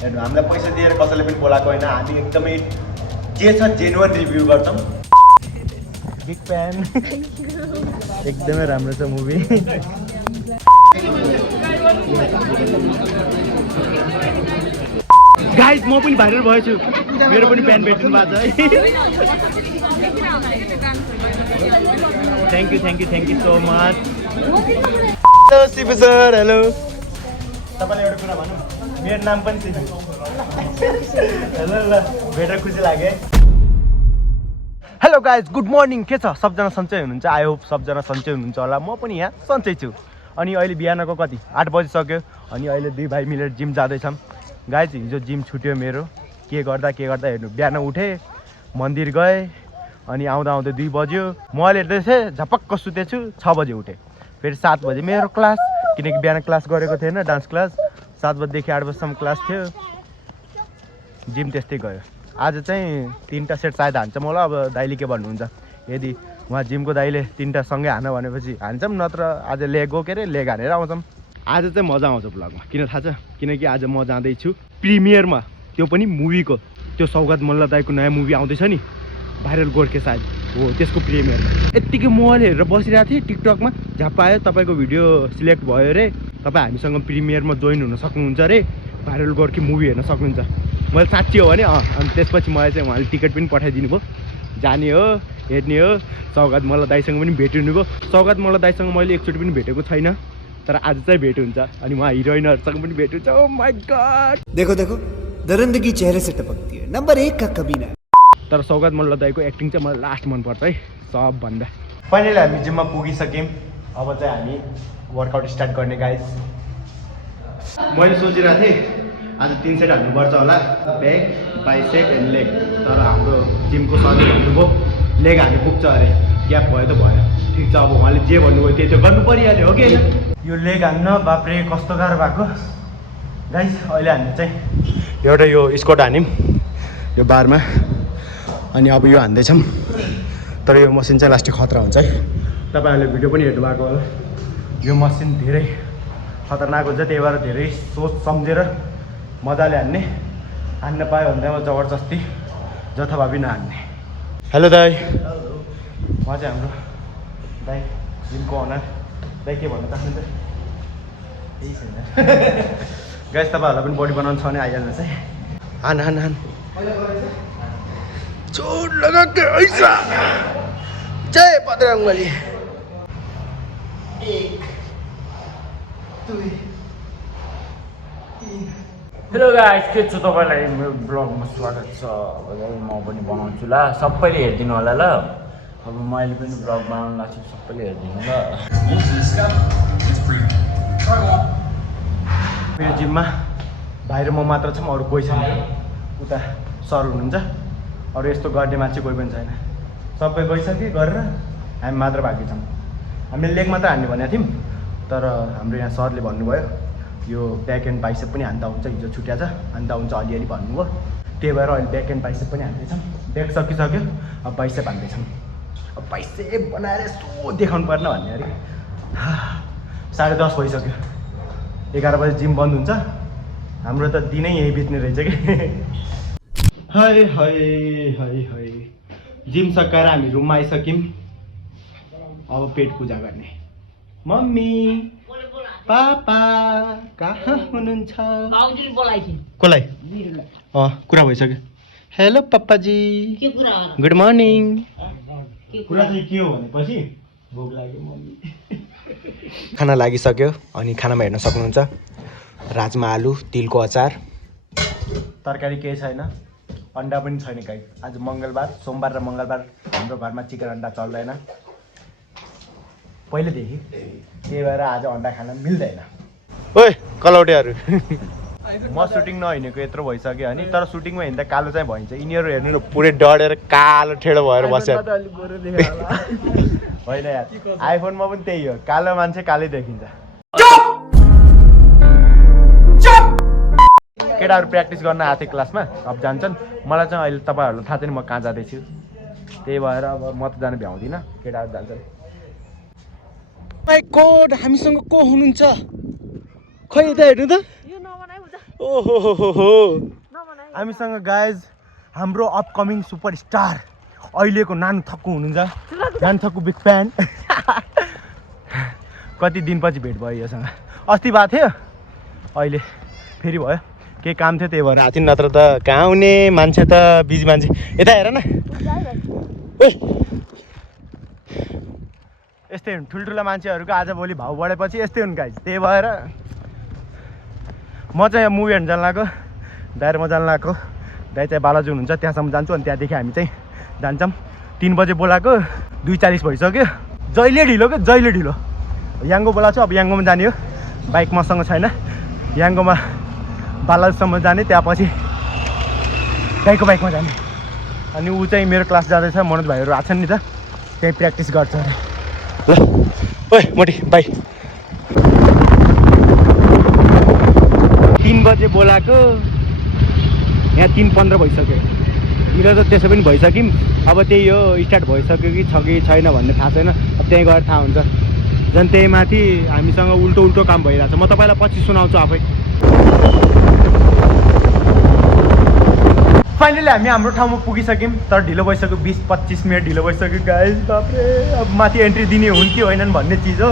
हेर्नु हामीलाई पैसा दिएर कसैले पनि बोलाएको होइन हामी एकदमै जे छ जेन्युन रिभ्यू गर्छौँ बिग फ्यान एकदमै राम्रो छ मुभी गाइस म पनि भाइरल भएछु मेरो पनि प्यान भेट्नु भएको छ है thank you so much hello Shiv sir hello तपाईँलाई एउटा कुरा भनौँ मेरो नाम पनि शिव हेलो ल भेटेर खुसी लाग्यो हेलो गाइज गुड मर्निङ के छ सबजना सन्चै हुनुहुन्छ आई होप सबजना सन्चै हुनुहुन्छ होला म पनि यहाँ सन्चै छु अनि अहिले बिहानको कति 8 बजिसक्यो अनि अहिले 2 भाइ मिलेर जिम जाँदैछौँ गाइज हिजो जिम छुट्यो मेरो के गर्दा हेर्नु बिहान उठेँ मन्दिर गएँ अनि आउँदा 2 बज्यो मोबाइल हेर्दै थिएँ झपक्क सुतेछु 6 बजे उठेँ फेरि 7 बजे मेरो क्लास किनकि बिहान क्लास गरेको थिएन डान्स क्लास 7 बजेदेखि 8 बजीसम्म क्लास थियो जिम त्यस्तै गयो आज चाहिँ 3टा सेट सायद हान्छौँ होला अब दाइले के भन्नुहुन्छ यदि उहाँ जिमको दाइले 3टा सँगै हान भनेपछि हान्छौँ नत्र आज लेग हो के अरे लेग हानेर आउँछौँ आज चाहिँ मजा आउँछ ब्लगमा किन थाहा छ किनकि आज म जाँदैछु प्रिमियरमा त्यो पनि मुभीको त्यो सौगात मल्ल दाइको नयाँ मुभी आउँदैछ नि भाइरल गोर्खे सायद हो त्यसको प्रिमियरमा यत्तिकै मोबाइल हेरेर बसिरहेको थिएँ टिकटकमा झ्याप्प आयो तपाईँको भिडियो सिलेक्ट भयो अरे तपाईँ हामीसँग प्रिमियरमा जोइन हुन सक्नुहुन्छ अरे भाइरल गोर्खे मुभी हेर्न सक्नुहुन्छ मैले साँच्ची हो भने अनि त्यसपछि मलाई चाहिँ उहाँले टिकट पनि पठाइदिनु भयो जाने हो हेर्ने हो सौगात मल्ल दाइसँग पनि भेट हुनुभयो सौगात मल्ल दाइसँग मैले एकचोटि पनि भेटेको छैन तर आज चाहिँ भेट हुन्छ अनि उहाँ हिरोइनहरूसँग पनि भेट हुन्छ ओ माय गॉड देखो देखो दरिंदगी चेहरे से टपकती है नंबर 1 का कमीना तर सौगात मल्ल दाइको एक्टिङ चाहिँ मलाई लास्ट मनपर्छ है सबभन्दा फाइनली हामी जिममा पुगिसक्यौँ अब चाहिँ हामी वर्कआउट स्टार्ट गर्ने गाइस मैले सोचिरहेको थिएँ आज 3 सेट हान्नुपर्छ होला ब्याक बाइसेप एन्ड लेग तर हाम्रो जिमको सरले भन्नुभयो लेग हान्नु पुग्छ अरे ग्याप भयो त भयो ठिक छ अब उहाँले जे भन्नुभयो त्यही त गर्नु परिहाल्यो हो कि यो लेग हान्न बाप्रे कस्तो गाह्रो भएको गाइस अहिले हामी चाहिँ एउटा यो स्क्वाट हान्यौँ यो बारमा अनि अब यो हान्दैछौँ तर यो मसिन चाहिँ लास्टै खतरा हुन्छ है तपाईँहरूले भिडियो पनि हेर्नु भएको होला यो मसिन धेरै खतरनाक हुन्छ त्यही भएर धेरै सोच सम्झेर मजाले हान्न पायो भन्दैमा जबरजस्ती जथाभावी नहान्ने हेलो दाइ उहाँ चाहिँ हाम्रो दाइ जिमको अनर दाइ के भन्नु चाहनुहुन्छ केही छैन गाइस तपाईँहरूलाई पनि बडी बनाउनु छ भने आइहाल्नुहोस् है हान चोट लगा के ऐसा जय बजरंगबली 1 2 3 हेलो गाइस के छ तपाईँलाई मेरो ब्लगमा स्वागत छ अब म पनि बनाउँछु ल सबैले हेरिदिनु होला ल अब मैले पनि ब्लग बनाउनु लाग्छु सबैले हेरिदिनु ल मेरो जिममा भाइ र म मात्र छौँ अरू कोही छैन उता सर हुनुहुन्छ अरू यस्तो गर्ने मान्छे कोही पनि छैन सबै गइसक्यो गरेर हामी मात्र बाँकी छौँ हामीले लेग मात्र हान्ने भनेको थियौँ तर हाम्रो यहाँ सरले भन्नुभयो यो ब्याक एन्ड बाइसेप पनि हान्दा हुन्छ हिजो छुट्या छ हान्दा हुन्छ अलिअलि भन्नुभयो त्यही भएर अहिले ब्याक एन्ड बाइसेप पनि हान्दैछौँ ब्याक सकिसक्यो अब बाइसेप हान्दैछौँ अब बाइसेप बनाएर यस्तो देखाउनु पर्न भन्ने अरे 10:30 भइसक्यो 11 बजे जिम बन्द हुन्छ हाम्रो त दिनै यही बित्ने रहेछ कि हाय जिम सकाएर हामी रुममा आइसक्यौँ अब पेट पूजा गर्ने मम्मी पापा कहाँ हुनुहुन्छ कसलाई कुरा भइसक्यो हेलो पापाजी गुड मर्निङ कुरा चाहिँ के हो भनेपछि भोक लाग्यो मम्मी खाना लागिसक्यो अनि खानामा हेर्न सक्नुहुन्छ राजमा आलु तिलको अचार तरकारी केही छैन अन्डा पनि छैन गाई आज मङ्गलबार सोमबार र मङ्गलबार हाम्रो घरमा चिकन अन्डा चल्दैन पहिलेदेखि त्यही भएर आज अन्डा खान मिल्दैन ओए कलौटेहरू म सुटिङ नहिँडेको यत्रो भइसक्यो अनि तर सुटिङमा हिँड्दा कालो चाहिँ भइन्छ यिनीहरू हेर्नु न पुरै डढेर कालो ठेडो भएर बस्यो होइन यार आइफोनमा पनि त्यही हो कालो मान्छे कालै देखिन्छ केटाहरू प्र्याक्टिस गर्न आएको थिएँ क्लासमा अब जान्छन् मलाई चाहिँ अहिले तपाईँहरूलाई थाहा छैन म कहाँ जाँदैछु त्यही भएर अब म त जानु भ्याउँदिनँ केटाहरू जान्छन् माइ गॉड हामीसँग को हुनुहुन्छ खै यता हेर्नु त ओहो हामीसँग गाइज हाम्रो अपकमिङ सुपरस्टार अहिलेको नानु थक्कु हुनुहुन्छ नानु थक्कु बिग फ्यान कति दिनपछि भेट भयो योसँग अस्ति भएको थियो अहिले फेरि भयो केही काम थियो त्यही भएर आएको थियो नत्र त कहाँ आउने मान्छे त बिजी मान्छे यता हेर न यस्तै हुन् ठुल्ठुला मान्छेहरूको आजभोलि भाउ बढेपछि यस्तै हुन् गाइज त्यही भएर म चाहिँ यहाँ मुभी हेर्नु जानु लाग्यो दाइ म जानु लाग्यो दाइ चाहिँ बालाजु हुनुहुन्छ त्यहाँसम्म जान्छु अनि त्यहाँदेखि हामी चाहिँ जान्छौँ 3 बजे बोलाएको 2:40 भइसक्यो जहिले ढिलो क्या जहिले ढिलो याङ्गो बोलाएको छु अब याङ्गोमा जाने हो बाइक मसँग छैन याङ्गोमा बालाजुसम्म जाने त्यहाँपछि दाइको बाइकमा जाने अनि ऊ चाहिँ मेरो क्लास जाँदैछ मनोज भाइहरू आएको छन् नि त त्यहीँ प्र्याक्टिस गर्छ अरे ल ओए मोटी बाई 3 बजे बोलाएको यहाँ 3:15 भइसक्यो ढिलो त त्यसो पनि भइसक्यौँ अब त्यही हो स्टार्ट भइसक्यो कि छ कि छैन भन्ने थाहा छैन अब त्यहीँ गएर थाहा हुन्छ झन् त्यही माथि हामीसँग उल्टो उल्टो काम भइरहेको छ म तपाईँलाई पछि सुनाउँछु आफै फाइनली हामी हाम्रो ठाउँमा पुगिसक्यौँ तर ढिलो भइसक्यो 20-25 मिनट ढिलो भइसक्यो गाइस बाफ्रे अब माथि एन्ट्री दिने हुन् कि होइनन् भन्ने चिज हो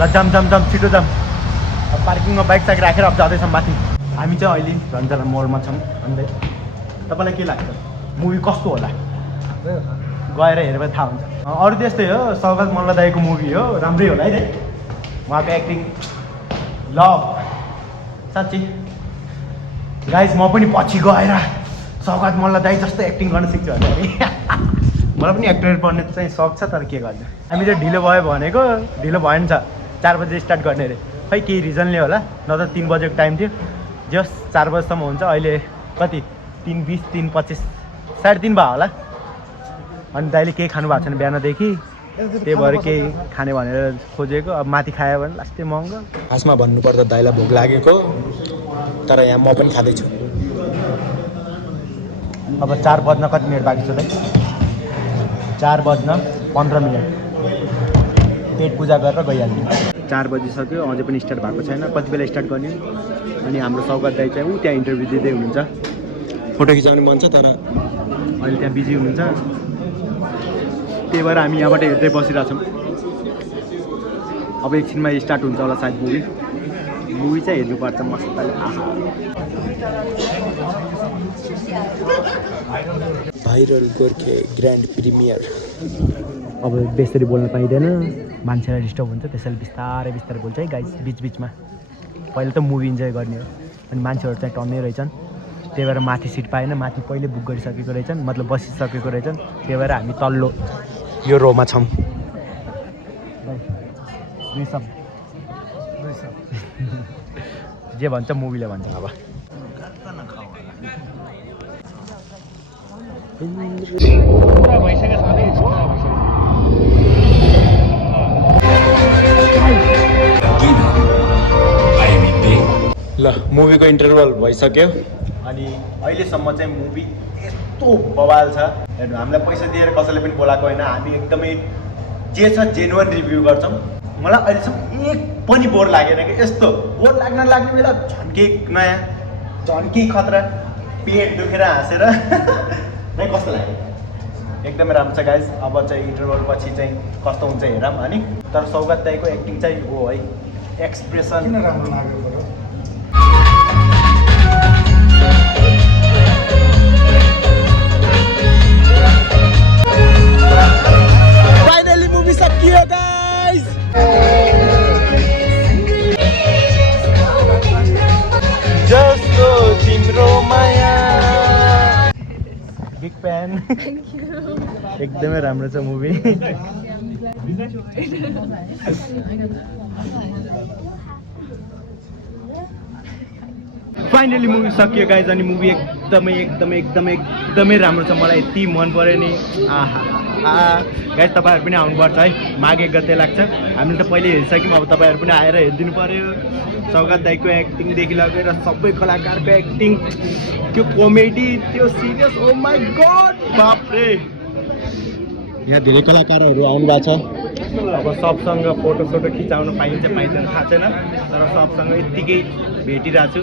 ल जाम छिटो जाम अब पार्किङमा बाइक साइक राखेर अब जाँदैछौँ माथि हामी चाहिँ अहिले झन्झरा मोडमा छौँ अन्त तपाईँलाई के लाग्छ मुभी कस्तो होला गएर हेरेर थाहा हुन्छ अरू त्यस्तै हो सौगात मल्ल दाइको मुभी हो राम्रै होला है दाइ उहाँको एक्टिङ लभ साँच्ची गाइज म पनि पछि गएर सौगात मल्ल दाइ जस्तो एक्टिङ गर्न सिक्छु होला अरे मलाई पनि एक्टर बन्ने चाहिँ सक छ तर के गर्नु हामी चाहिँ ढिलो भयो भनेको ढिलो भयो नि छ 4 बजे स्टार्ट गर्ने अरे खै केही रिजनले होला नत्र 3 बजेको टाइम थियो जस 4 बजीसम्म हुन्छ अहिले कति 3:20 3:25 3:30 भयो होला अनि दाइले केही खानु भएको छैन बिहानदेखि त्यही भएर केही खाने भनेर खोजेको अब माथि खायो भने लास्टै महँगो खासमा भन्नुपर्दा दाइलाई भोक लागेको तर यहाँ म पनि खाँदैछु अब 4 बज्न कति मिनट बाँकी छ दाइ 4 बज्न 15 मिनट पेट पूजा गरेर गइहाल्ने 4 बजिसक्यो अझै पनि स्टार्ट भएको छैन कति बेला स्टार्ट गर्ने अनि हाम्रो सौगात दाइ चाहिँ ऊ त्यहाँ इन्टरभ्यू दिँदै हुनुहुन्छ फोटो खिचाउने मन छ तर अहिले त्यहाँ बिजी हुनुहुन्छ त्यही भएर हामी यहाँबाट हेर्दै बसिरहेछौँ अब एकछिनमा स्टार्ट हुन्छ होला सायद मुभी चाहिँ हेर्नुपर्छ मस्तले भाइरल गोर्खे ग्रान्ड प्रिमियर अब बेसरी बोल्न पाइँदैन मान्छेलाई डिस्टर्ब हुन्छ त्यसैले बिस्तारै बोल्छ है गाइस बिचबिचमा पहिले त मुभी इन्जोय गर्ने हो अनि मान्छेहरू चाहिँ टन्नै रहेछन् त्यही भएर माथि सिट पाएन माथि पहिले बुक गरिसकेको रहेछन् मतलब बसिसकेको रहेछन् त्यही भएर हामी तल्लो यो रोमा छौँ जे भन्छ मुभीले भन्छ अब ल मुभीको इन्टरभल भइसक्यो अनि अहिलेसम्म चाहिँ मुभी यस्तो बवाल छ हेर्नु हामीलाई पैसा दिएर कसैले पनि बोलाएको होइन हामी एकदमै जे छ जेन्युन रिभ्यू गर्छौँ मलाई अहिलेसम्म एक पनि बोर लागेन कि यस्तो बोर लाग्ने बेला झन्के नयाँ झन्के खतरा पेट दुखेर हाँसेर नै कस्तो लाग्यो एकदमै राम्रो छ गाइज अब चाहिँ इन्टरभल पछि चाहिँ कस्तो हुन्छ हेरौँ अनि तर सौगात दाइको एक्टिङ चाहिँ हो है एक्सप्रेसन किन राम्रो लाग्यो फाइनली मुभी सकियो गाइस जस्तो तिम्रो माया बिग फ्यान एकदमै राम्रो छ मुभी फाइनली मुभी सकियो गाइज अनि मुभी एकदमै राम्रो छ मलाई यति मन पऱ्यो नि गाइज तपाईँहरू पनि आउनुपर्छ है माघ 1 गते लाग्छ हामीले त पहिले हेरिसक्यौँ अब तपाईँहरू पनि आएर हेरिदिनु पऱ्यो सौगात दाइको एक्टिङदेखि लगेर सबै कलाकारको एक्टिङ त्यो कमेडी त्यो सिरियस ओ माई गड बाप रे यहाँ धेरै कलाकारहरू आउनु भएको छ अब सबसँग फोटो खिचाउनु पाइन्छ पाइँदैन थाहा छैन, तर सबसँग यत्तिकै भेटिरहेको छु,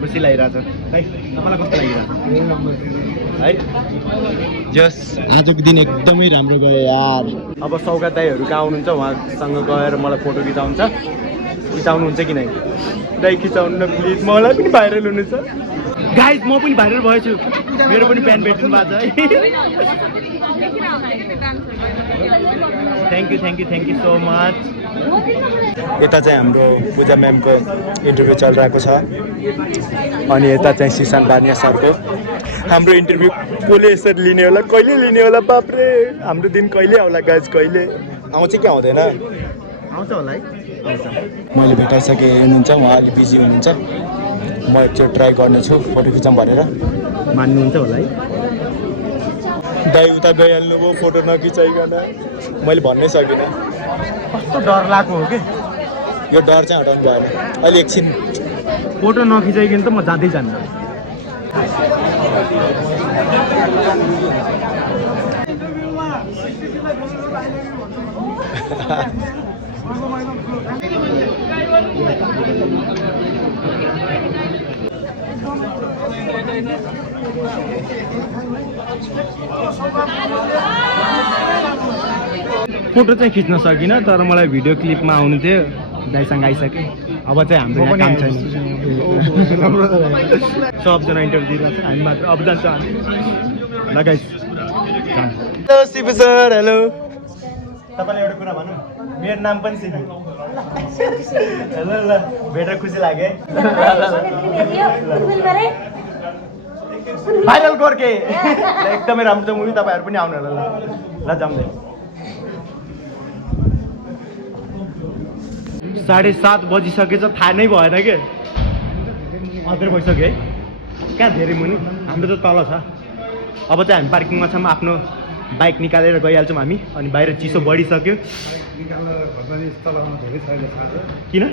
खुसी लागिरहेछ है। तपाईँलाई कस्तो लागिरहेछ है? जस आजको दिन एकदमै राम्रो गयो यार। अब सौगात दाईहरू कहाँ आउनुहुन्छ, उहाँसँग गएर मलाई फोटो खिचाउनुहुन्छ कि नै? दाई खिचाउनु न प्लिज, मलाई पनि भाइरल हुनु छ गाइज। म पनि भाइरल भएछु, मेरो पनि प्यान भेटिनु भएको छ है। Thank you so much. यता चाहिँ हाम्रो पूजा म्यामको इन्टरभ्यू चलिरहेको छ अनि यता चाहिँ सिसान बानिया सरको। हाम्रो इन्टरभ्यू कसले यसरी लिने होला, कहिले लिने होला, बाप्रे हाम्रो दिन कहिले आउला गाइज, कहिले आउँछ कि आउँदैन? आउँछ होला है, आउँछ। मैले भेटाइसकेँ हुनुहुन्छ, उहाँ अलिक बिजी हुनुहुन्छ, म एकचोटि ट्राई गर्नेछु फोटो खिचाउँ भनेर। मान्नुहुन्छ होला है? दाइ उता गइहाल्नु भयो फोटो नखिचाइकन, मैले भन्नै सकिनँ। कस्तो डर लाग्यो हो कि यो डर चाहिँ हटाउनु भएन। अहिले एकछिन फोटो नखिचाइकन त म जाँदै जान्न। फोटो चाहिँ खिच्न सकिनँ, तर मलाई भिडियो क्लिपमा आउनु थियो, दाइसँग आइसकेँ। अब चाहिँ हाम्रो यहाँ काम छैन, सबजना इन्टरभ्यू दिइरहेको छ, हामी मात्र अब जान्छ हामी। लगाइस हेलो शिव सर, हेलो। तपाईँलाई एउटा कुरा भनौँ, मेरो नाम पनि शिव। हेलो ल, भेटेर खुसी लाग्यो। भाइरल गोर्खे एकदमै राम्रो छ मुभी, तपाईँहरू पनि आउनु होला। ल जाउँदै 7:30 बजिसकेछ, थाहा नै भएन कि अझै भइसक्यो है। कहाँ धेरै मुनि, हाम्रो त तल छ। अब चाहिँ हामी पार्किङमा छौँ, आफ्नो बाइक निकालेर गइहाल्छौँ हामी। अनि बाहिर चिसो बढिसक्यो किन?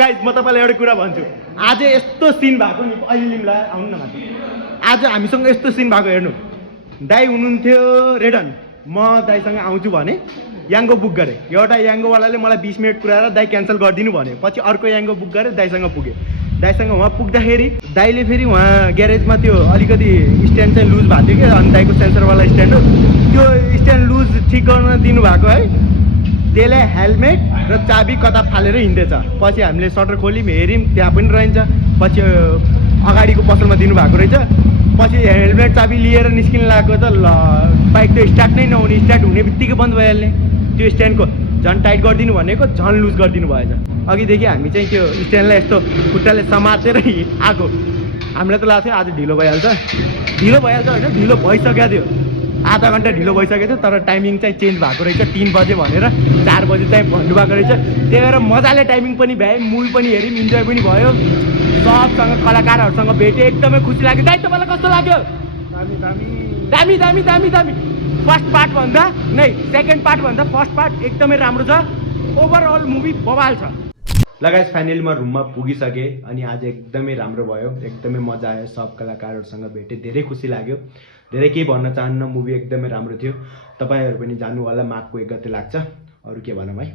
गाइज म तपाईँलाई एउटा कुरा भन्छु, आज यस्तो सिन भएको नि, अहिले लिम्ला आउनु न माथि। आज हामीसँग यस्तो सिन भएको हेर्नु, दाई हुनुहुन्थ्यो रेडन, म दाईसँग आउँछु भने याङ्गो बुक गरेँ। एउटा याङ्गोवालाले मलाई 20 मिनट पुऱ्याएर दाई क्यान्सल गरिदिनु भन्यो। पछि अर्को याङ्गो बुक गरेँ, दाईसँग पुगेँ। दाईसँग उहाँ पुग्दाखेरि दाईले फेरि उहाँ ग्यारेजमा त्यो अलिकति स्ट्यान्ड चाहिँ लुज भएको थियो कि, अनि दाईको सेन्सरवाला स्ट्यान्ड हो, त्यो स्ट्यान्ड लुज ठिक गर्न दिनुभएको है। त्यसले हेलमेट र चाबी कता फालेर हिँड्दैछ। पछि हामीले सटर खोल्यौँ, हेऱ्यौँ, त्यहाँ पनि रहन्छ। पछि अगाडिको पसलमा दिनुभएको रहेछ। पछि हेलमेट चाबी लिएर निस्किन लागेको त ल, बाइक त स्टार्ट नै नहुने, स्टार्ट हुने बित्तिकै बन्द भइहाल्ने। त्यो स्ट्यान्डको झन् टाइट गरिदिनु भनेको झन् लुज गरिदिनु भएछ। अघिदेखि हामी चाहिँ त्यो स्ट्यान्डलाई यस्तो खुट्टाले समातेर आएको। हामीलाई त लाग्थ्यो आज ढिलो भइहाल्छ होइन, ढिलो भइसकेको थियो, आधा घन्टा ढिलो भइसकेको थियो। तर टाइमिङ चाहिँ चेन्ज भएको रहेछ, 3 बजे भनेर 4 बजे चाहिँ भन्नुभएको रहेछ। त्यही भएर मजाले टाइमिङ पनि भ्यायौँ, मुभी पनि हेऱ्यौँ, इन्जोय पनि भयो, सबसँग कलाकारहरूसँग भेटेँ, एकदमै खुसी लाग्यो। दाइ तपाईँलाई कस्तो लाग्यो? दामी दामी दामी दामी। फर्स्ट पार्ट भन्दा नै सेकेन्ड पार्ट भन्दा फर्स्ट पार्ट एकदमै राम्रो छ। ओभरअल मुभी बवाल छ। लगायत फाइनली म रुममा पुगिसकेँ अनि आज एकदमै राम्रो भयो, एकदमै मजा आयो, सब कलाकारहरूसँग भेटेँ, धेरै खुसी लाग्यो। धेरै केही भन्न चाहन्न, मुभी एकदमै राम्रो थियो। तपाईँहरू पनि जान्नु होला, माघको 1 गते लाग्छ, अरू के भनौँ है।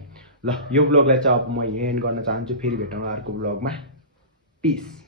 ल यो ब्लगलाई चाहिँ अब म यहाँ एन्ड गर्न चाहन्छु, फेरि भेटौँ अर्को ब्लगमा। पिस।